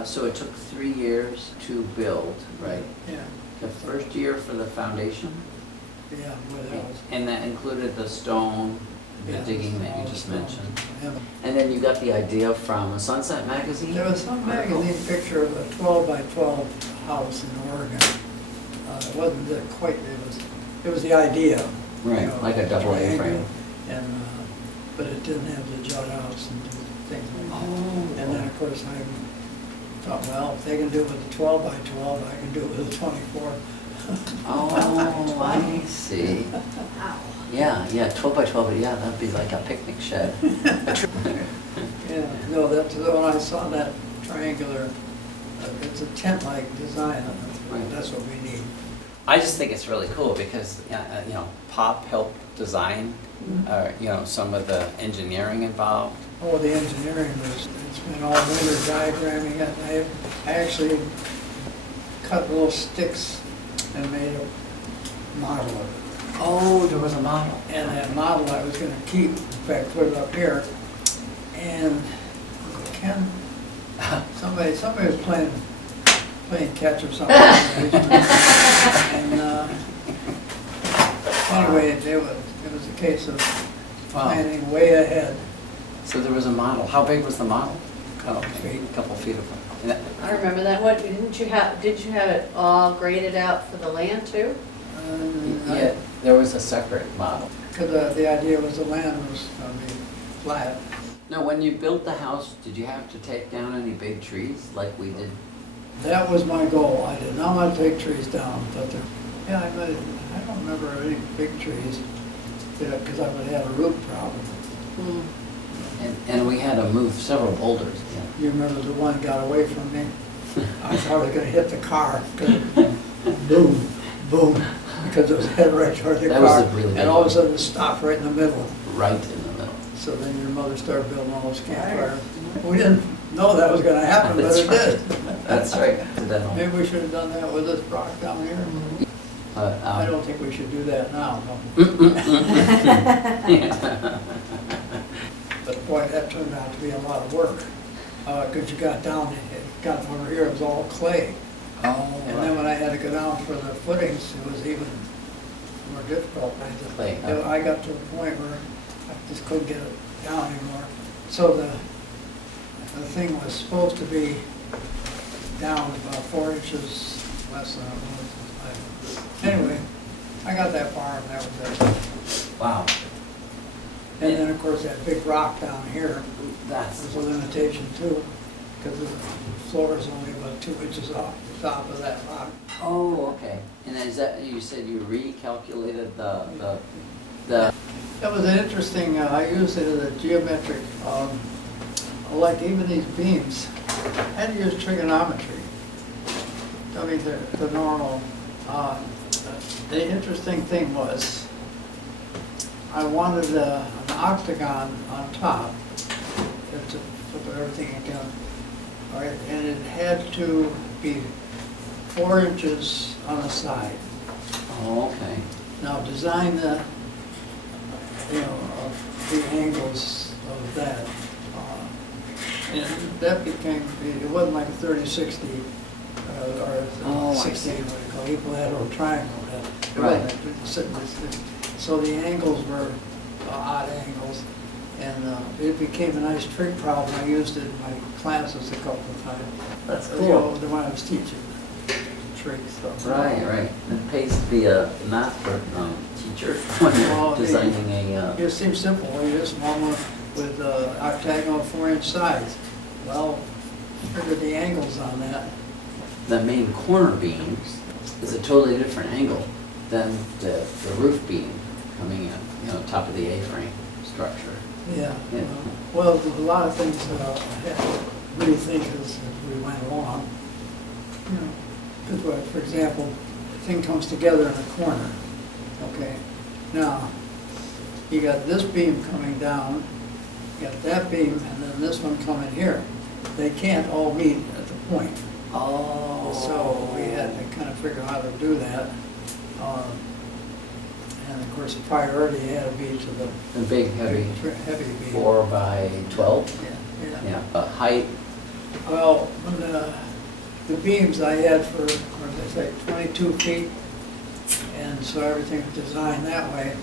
So it took 3 years to build, right? Yeah, The first year for the foundation? yeah, well, that was. And that included the stone, the yeah, digging that you all just stone. mentioned? Yeah. And then you got the idea from a Sunset magazine? There was some magazine picture of a 12 by 12 house in Oregon. It wasn't quite, it was the idea. Right, you know, like a double A triangle, frame. And, but it didn't have the jut outs and things like that. Oh. And then, of course, I thought, well, if they can do it with a 12 by 12, I can do it with a 24. Oh, I see. Wow. Yeah, 12 by 12, yeah, that'd be like a picnic shed. Yeah, no, that's, when I saw that triangular, it's a tent-like design, Right. that's what we need. I just think it's really cool because, you know, Pop helped design, you know, some of the engineering involved. Oh, the engineering was, it's been all winter diagramming it. I actually cut little sticks and made a model of it. Oh, there was a model. And that model I was gonna keep, in fact, put it up here. And Ken, somebody was playing catch or something. And anyway, it was a case of Wow. planning way ahead. So there was a model. How big was the model? Couple feet. A couple feet of it. I remember that. What, did you have it all graded out for the land too? Yeah, there was a separate model. Because the idea was the land was gonna be flat. Now, when you built the house, did you have to take down any big trees like we did? That was my goal. I did not want to take trees down, but I don't remember any big trees, because I would have had a root problem. Hmm. And we had to move several boulders. You remember the one got away from me? I thought I was gonna hit the car, 'cause boom, boom, because it was head right toward the That was car. a really big And all of a one. sudden it stopped right in the middle. Right in the middle. So then your mother started building all those campfires. We didn't know that was gonna happen, but it did. That's right. Accidental. Maybe we should have done that with this rock down here. I don't think we should do that now, no. But boy, that turned out to be a lot of work. Because you got down, it got over here, it was all clay. Oh, And then when I had to go down for the footings, it was even more difficult. Clay, huh? I got to a point where I just couldn't get it down anymore. So the thing was supposed to be down about 4 inches less than it was. Anyway, I got that far and that was it. Wow. And then, of course, that big rock down here That's, was a limitation too, because the floor is only about 2 inches off the top of that rock. oh, okay. And is that, you said you recalculated the, That was an interesting, I used it as a geometric, like even these beams, I had to use trigonometry. I mean, the normal, the interesting thing was, I wanted an octagon on top to put everything together. All right, and it had to be 4 inches on the side. oh, okay. Now design the, of the angles of that. And that became, it wasn't like a 30-60 or Oh, I 60, see. what do you call it, equilateral triangle. It Right. So the angles were odd angles, and it became a nice trick problem. I used it in my classes a couple of times. That's You cool. know, when I was teaching tricks. So. Right. It pays to be a math teacher when Well, you're designing a, It seems simple, you just one with octagonal 4-inch sides. Well, figure the angles on that. the main corner beams is a totally different angle than the roof beam coming in, you know, top of the A-frame structure. Yeah. Yeah. Well, there's a lot of things I had to rethink as we went along. You know, because, for example, the thing comes together in a corner, okay? Now, you got this beam coming down, you got that beam, and then this one coming here. They can't all meet at the point. Oh. So we had to kind of figure out how to do that. And of course, the priority had to be to the The big, heavy heavy beam. 4 by 12. Yeah. Yeah. Height Well, when the beams I had for, what did I say, 22 feet, and so everything was designed that way.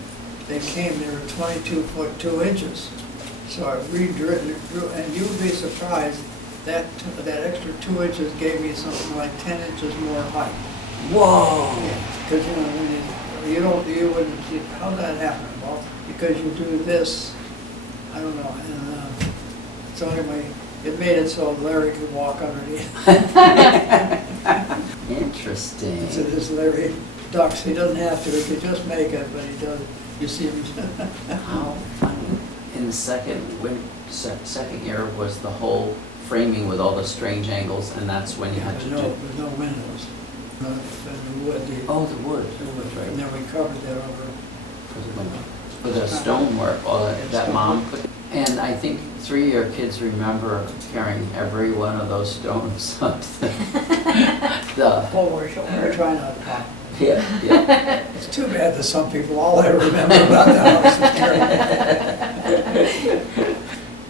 They were 22 foot 2 inches. So I redrew, and you would be surprised, that extra 2 inches gave me something like 10 inches more height. Whoa! Because, you know, when you wouldn't, how'd that happen? Well, because you do this, I don't know, and so anyway, it made it so Larry could walk underneath. Interesting. So this Larry ducks, he doesn't have to, he could just make it, but he does, you see him. How funny. In the second year was the whole framing with all the strange angles, and that's when you had to do. There's no windows. And the wood, Oh, the wood. right, and then we covered that over. For the window. For the stonework, all that mom put. And I think 3 of your kids remember carrying every one of those stones up the. We're trying not to pop. Yeah, yeah. It's too bad that some people, all they remember about the house is carrying.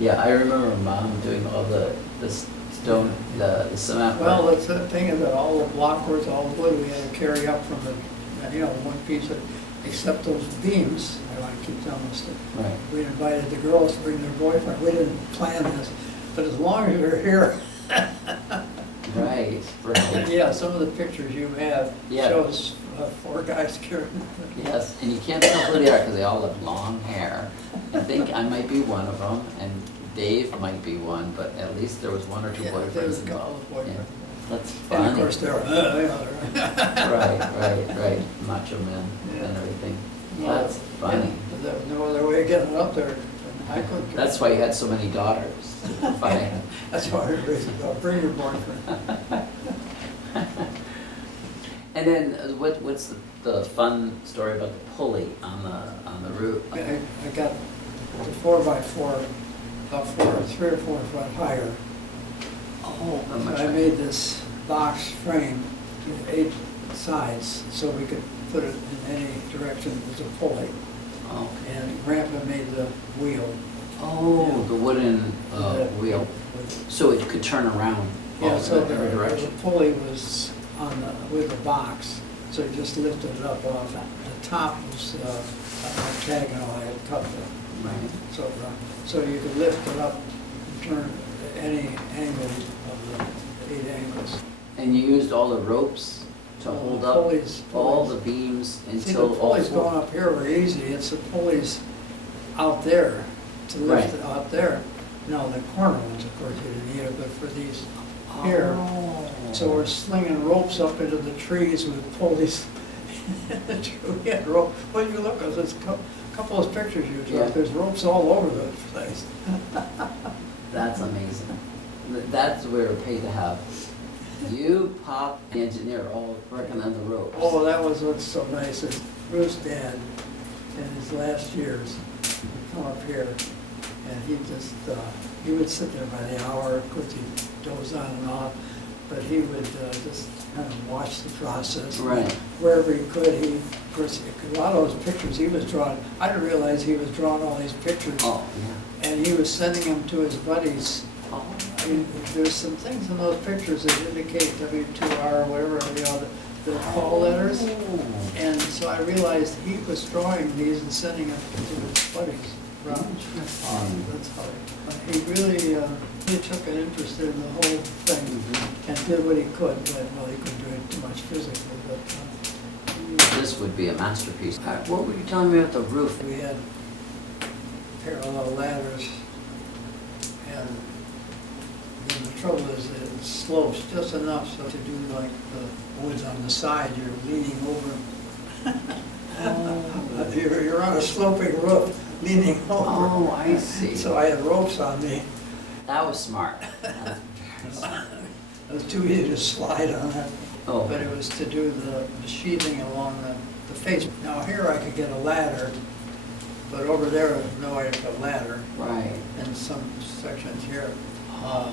Yeah, I remember mom doing all the stone, the cement. Well, work. that's the thing is that all the blockwork, all the wood we had to carry up from the, one piece of, except those beams, I want to keep telling this, Right. we invited the girls to bring their boyfriend, we didn't plan this, but as long as you're here. Right, right. Yeah, some of the pictures you have Yeah. shows 4 guys carrying. Yes, and you can't tell who they are because they all have long hair. I think I might be one of them, and Dave might be one, but at least there was one or two Yeah, there was boyfriends a couple involved. of boyfriends. Yeah. That's And funny. of course, they're, Right, macho men Yeah. and everything. Well, That's funny. There was no other way of getting up there. I couldn't. That's why you had so many daughters. to find. That's why everybody's about, bring your boyfriend. And then what's the fun story about the pulley on the roof? I got the 4x4, about 3 or 4 foot higher. Oh, how So much? I made this box frame with 8 sides, so we could put it in any direction with a pulley. Oh, And Grandpa made the wheel. oh, the wooden wheel, With- so it could turn around Yeah, all so in every the direction. pulley was on with the box, so you just lifted it up off. The top was octagonal, I had cut the, Right. so you could lift it up and turn any angle of the 8 angles. And you used all the ropes to hold up Pulleys- all the pulleys. beams See, the until all pulleys four. going up here were easy, it's the pulleys out there to lift Right. it out there. No, the corner ones, of course, you didn't need it, but for these here. Oh. So we're slinging ropes up into the trees with pulleys. We had rope, when you look, there's a couple of pictures you Yeah. took, there's ropes all over the place. That's amazing. That's what we were paid to have. You, Pop, the engineer, all working on the ropes. Oh, that was what's so nice, is Bruce's dad, in his last years, would come up here, and he just, he would sit there by the hour, of course he'd doze on and off, but he would just kind of watch the process. Right. Wherever he could, of course, a lot of those pictures he was drawing, I didn't realize he was drawing all these pictures, Oh, yeah. and he was sending them to his buddies. Oh. I mean, there's some things in those pictures that indicate W2R or whatever, the call letters. Oh. And so I realized he was drawing these and sending them to his buddies around. Interesting. That's how, he really, he took an interest in the whole thing Mhm. and did what he could, but, well, he couldn't do it too much physically, but This would be a masterpiece. What were you telling me about the roof? we had parallel ladders, and then the trouble is that it slopes just enough so to do like the woods on the side, you're leaning over. Oh. You're on a sloping roof, leaning over. Oh, I see. So I had ropes on me. That was smart. That's very smart. It was too easy to slide on it. Oh. But it was to do the sheathing along the face. Now here I could get a ladder, but over there, there's no way to put a ladder Right. in some sections here. Oh,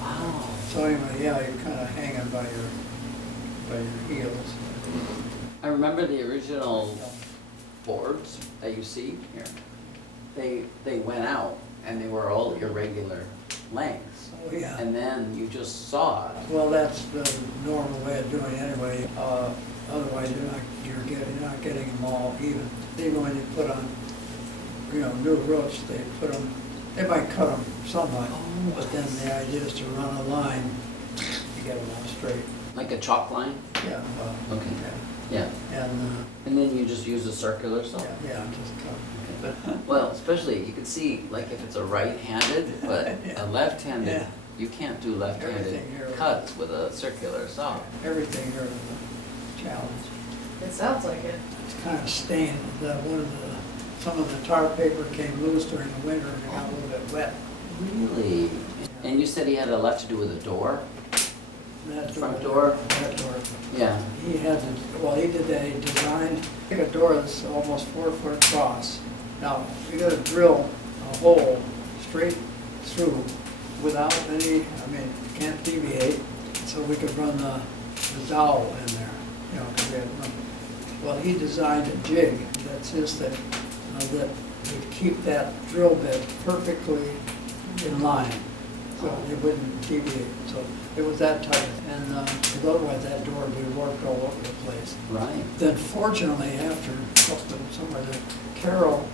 wow. So anyway, yeah, you're kind of hanging by your heels. I remember the original boards that you see here. They went out and they were all irregular lengths. Oh, yeah. and then you just saw it. Well, that's the normal way of doing it anyway. Otherwise, you're not getting them all even. Even when you put on, new roofs, they might cut them somewhat, but then the idea is to run a line to get them all straight. Like a chalk line? Yeah, Okay. yeah. Yeah, And, and then you just use a circular saw? yeah, just cut. Okay. Well, especially, you can see, like, if it's a right-handed, but Yeah. a left-handed, Yeah. you can't do left-handed Everything here. cuts with a circular saw. Everything here is a challenge. It sounds like it. It's kind of stained. Some of the tar paper came loose during the winter and it got a little bit wet. Really? And you said he had a lot to do with a door? That Front door? That door. Yeah. He did that, he designed a door that's almost 4 foot across. Now, you gotta drill a hole straight through without any, can't deviate, so we could run the dowel in there, 'cause we had run. Well, he designed a jig, that's his thing, that would keep that drill bit perfectly in line, so it wouldn't deviate. So it was that tight, and otherwise that door would be warped all over the place. Right. Then fortunately, after somewhere there, Carol,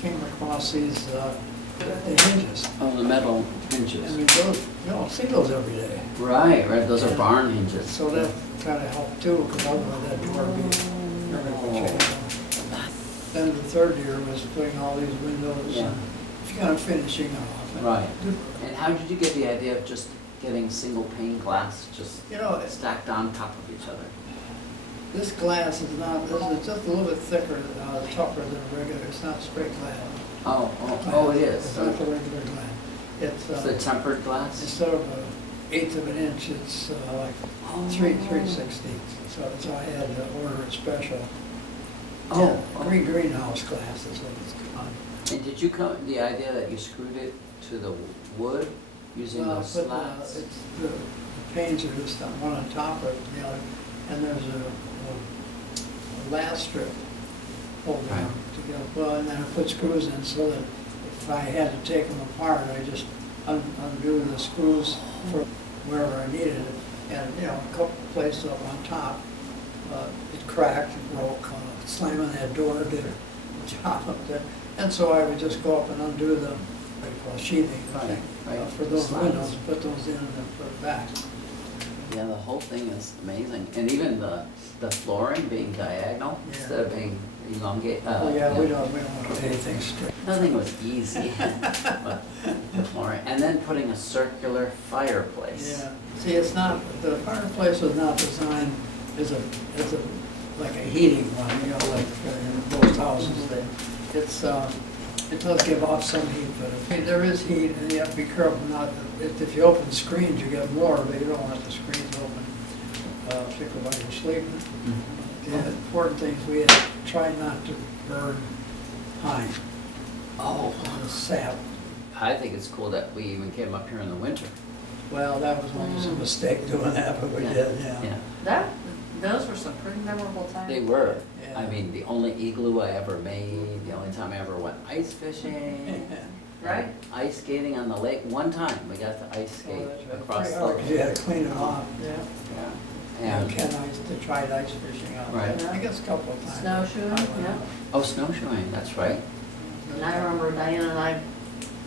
came across these, the hinges. Oh, the metal I hinges. mean, those, you don't see those every day. Right, those are barn hinges. So that kind of helped too, because otherwise that door would be very much. Then the third year was putting all these windows Yeah. and kind of finishing off. Right. And how did you get the idea of just getting single pane glass, just stacked on top of each other? This glass is just a little bit thicker, tougher than regular, it's not straight glass. Oh, it is. It's not the regular glass. It's the It's, tempered glass? instead of an eighth of an inch, it's like three sixteenths. So I had to order it special. Oh, Greenhouse glass is what it's called. And did you come, the idea that you screwed it to the wood using Well, those but, slats? the panes are just one on top of the other, and there's a last strip holding them together. Well, and then I put screws in so that if I had to take them apart, I just undo the screws for wherever I needed it. And, a couple places up on top, it cracked, it broke, slamming that door did a job up there. And so I would just go up and undo the, what do you call, sheathing Right. for those Slats. windows, put those in and then put it back. Yeah, the whole thing is amazing. And even the flooring being diagonal Yeah. instead of being elongate. Oh, yeah, we don't want to do anything straight. Nothing was easy, but the flooring. And then putting a circular fireplace. Yeah, see, it's not, the fireplace was not designed as like a heating one, like in most houses. It does give off some heat, but there is heat, and you have to be careful not, if you open screens, you get more, but you don't want the screens open, particularly while you're sleeping. Mhm. The important things, we had tried not to burn pine Oh, on the sap. I think it's cool that we even came up here in the winter. Well, that was almost a mistake doing that, but we did, yeah. Those were some pretty memorable times. They were. Yeah. I mean, the only igloo I ever made, the only time I ever went ice fishing. Right? Ice skating on the lake. One time, we got to ice skate Oh, that's right. across Pretty the hard, 'cause you lake. had to clean it off. Yeah. Yeah. And Ken tried ice fishing out there. Right. I guess a couple of times. Snowshoeing, I went yeah. out. Oh, snowshoeing, that's right. And I remember Diana and I,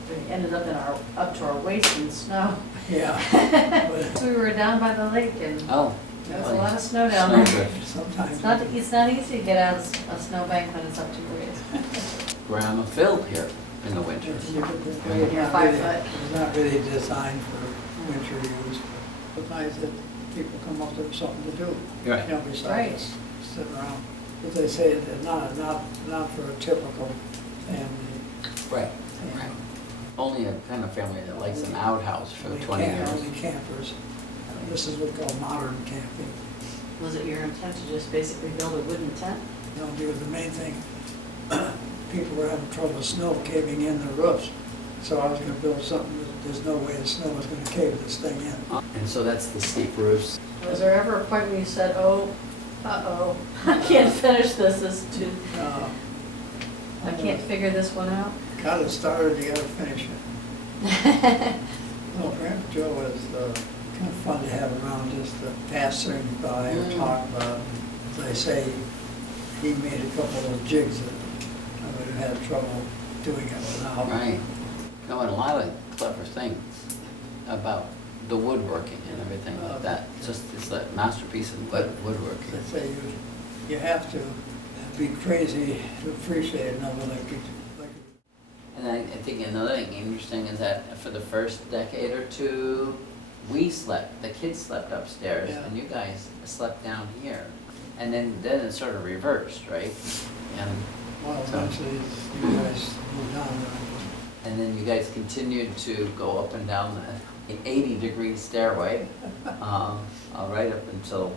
we ended up up to our waist in snow. Yeah. But We were down by the lake and Oh. there was a lot of snow down there. Snowdrift. sometimes. It's not easy to get out of a snowbank when it's up to your waist. Grandma filled here in the winter. You're 5 foot. It's not really designed for winter use. But sometimes people come up with something to do. Right. Besides Right. just sitting around. But they say that not for a typical family. Right. Right. Only a kind of family that likes an outhouse for Only 20 years. Only campers. This is what's called modern camping. Was it your intent to just basically build a wooden tent? Because the main thing, people were having trouble with snow caving in their roofs. So I was gonna build something that there's no way the snow was gonna cave this thing in. And so that's the steep roofs. Was there ever a point when you said, oh, I can't finish this, Uh, I can't figure this one out? Got it started, you gotta finish it. Well, Grandpa Joe was kind of fun to have around, just to pass things by or talk about. As I say, he made a couple of jigs that I would have had trouble doing it without. Right. No, and a lot of clever things about the woodworking and everything like that. It's a masterpiece of woodworking. I say you have to be crazy to appreciate it, like And I think another thing interesting is that for the first decade or two, the kids slept upstairs, Yeah. and you guys slept down here. And then it sort of reversed, right? And well, so- eventually you guys moved on. And then you guys continued to go up and down an 80-degree stairway, right up until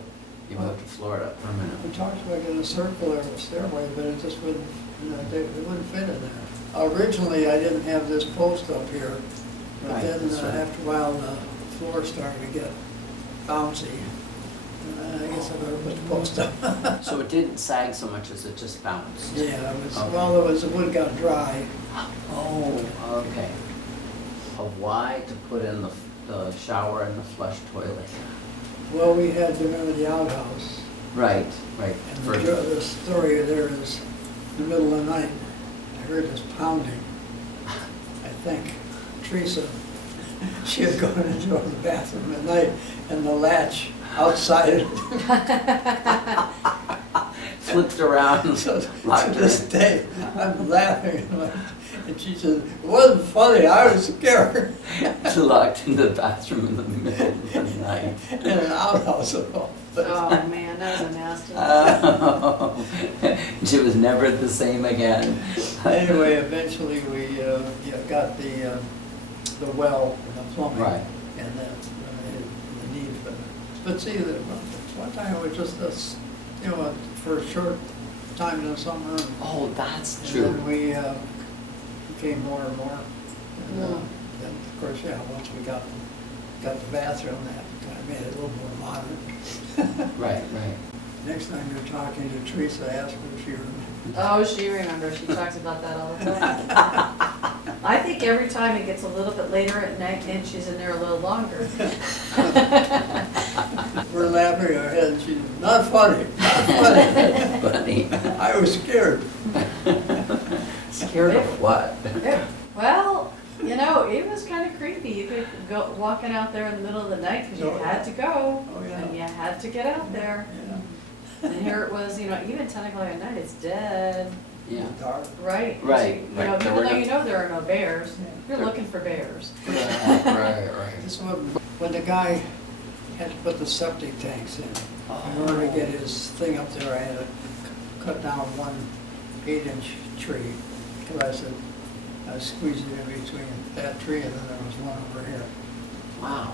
you moved to Florida We permanently. talked about getting a circular stairway, but it just wouldn't, it wouldn't fit in there. Originally, I didn't have this post up here, but Right, then that's right. after a while, the floor started to get bouncy. I guess I better put the post up. So it didn't sag so much as it just bounced? Yeah, it was, Okay. well, the wood got dry. Oh, okay. Of why to put in the shower and the flush toilet? Well, we had, remember the outhouse, Right. and For- the story there is, in the middle of the night, I heard this pounding. I think Teresa, she had gone into the bathroom at night, and the latch outside, Flipped around. so to Locked her this in. day, I'm laughing, and she says, it wasn't funny, I was scared. Locked in the bathroom in the middle of the night. In an outhouse of all places. Oh, man, that was a nasty. Oh. She was never the same again. Anyway, eventually we got the well and the plumbing. Right. And then the need for it. But see, one time it was just us, for a short time in the summer. Oh, that's And true. then we became more and more. And Yeah. then, of course, once we got the bathroom, that kind of made it a little more modern. Right. Next time you're talking to Teresa, ask her if she remembers. Oh, she remembers, she talks about that all the time. I think every time it gets a little bit later at night and she's in there a little longer. We're laughing our heads, she's, not funny, not funny. Funny. I was scared. Scared of what? Well, it was kind of creepy. You could go walking out there in the middle of the night because you Oh, had to go. Oh, yeah. And you had to get out there. Yeah. And here it was, even 10 o'clock at night, it's dead. Yeah. Dark. Right. Right, So, right. There even were though no- there are no bears, Yeah. you're looking for bears. Right. This one, when the guy had to put the septic tanks in order to get his thing up there, I had to cut down one 8-inch tree. Because I said, I was squeezing in between that tree and then there was one over here. Wow.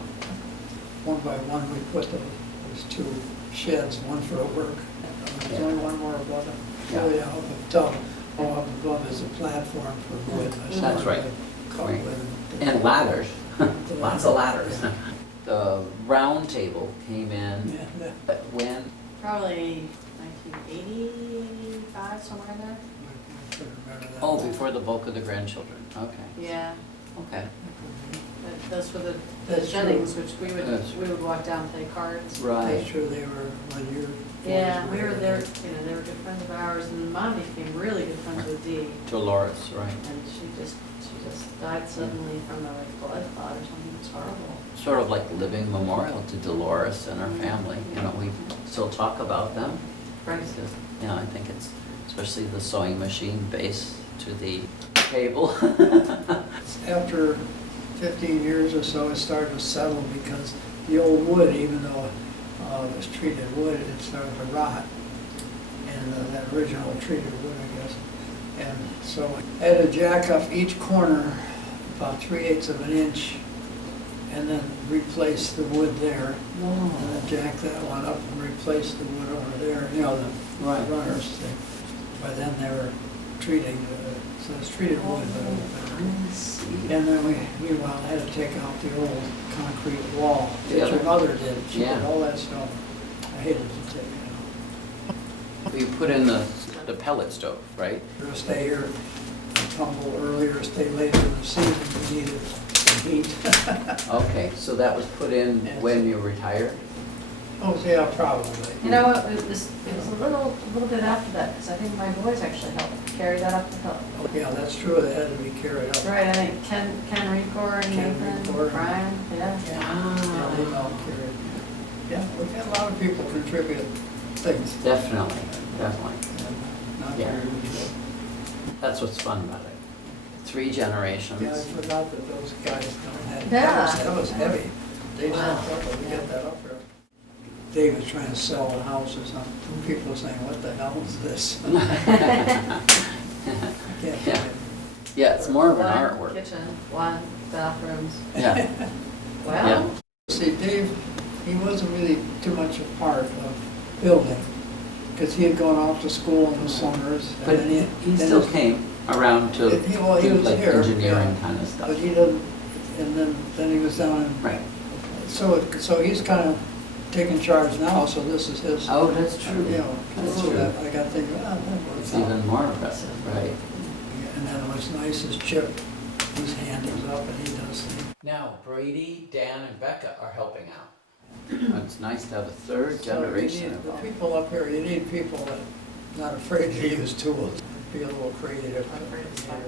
One by one, we put those two sheds, one for work. There's only one more above it. Yeah. Oh, yeah, up above, up above is a platform for wood. I said, That's right. cut Right. wood And ladders. Lots of ladders. The round table came in, Yeah, but when? Probably 1980, 85, somewhere in there. I couldn't remember that. Oh, before the bulk of the grandchildren. Okay. Yeah. Okay. Those were the That's Jennings, true. which That's we would walk down and play cards. Right. That's true, they were, when you're. Yeah, we were there, they were good friends of ours, and Mom became really good friends with Dee. Dolores, right. And she just died suddenly from a blood clot or something. It's horrible. Sort of like living memorial to Dolores and her family. We still talk about them. Right. Because, I think it's, especially the sewing machine base to the table. After 15 years or so, it started to settle because the old wood, even though it was treated wood, it started to rot. And that original treated wood, I guess. And so I had to jack up each corner about 3/8 of an inch and then replace the wood there. And then jack that one up and replace the wood over there, the Right. runners thing. By then they were treating, so it's treated wood. I see. And then we, meanwhile, had to take out the old concrete wall, Yeah. that your mother did. She did Yeah. all that stuff. I hated to take it You put in the pellet stove, right? out. Stay here, tumble earlier, stay later in the season, we needed heat. Okay, so that was put in when you retired? Oh, yeah, probably. You know what, it was a little bit after that, because I think my boys actually helped carry that up the hill. Oh, yeah, that's true, it had to be carried up. Right, I think Ken Recore and Ken Nathan, Recore. Brian, yeah. Yeah, Ah, they all carried. Yeah, we've had a lot of people contribute things. definitely, definitely. And not Yeah. very usual. That's what's fun about it. 3 generations. Yeah, I forgot that those guys had, Yeah. that was heavy. They Wow. stepped up and we got that up there. Dave was trying to sell the house or something. People were saying, what the hell is this? I can't Yeah. find it. Yeah, it's more of an One artwork. kitchen, 1 bathrooms. Yeah, Well, See, Dave, he wasn't really too much a part of building, because he had gone off to school in the summers. and but then he then still his- came around to Well, he do was like here, engineering yeah. kind of stuff. But he doesn't, and then he was down in, Right. so he's kind of taking charge now, so this is his. Oh, that's true. You know, That's so true. that I got thinking, that It's works out. even more impressive, right? And then what's nice is Chip, his hand is up and he does things. Now, Brady, Dan, and Becca are helping out. It's nice to have a third So you generation need- The involved. people up here, you need people that not afraid to use tools, be a little creative. Afraid to start.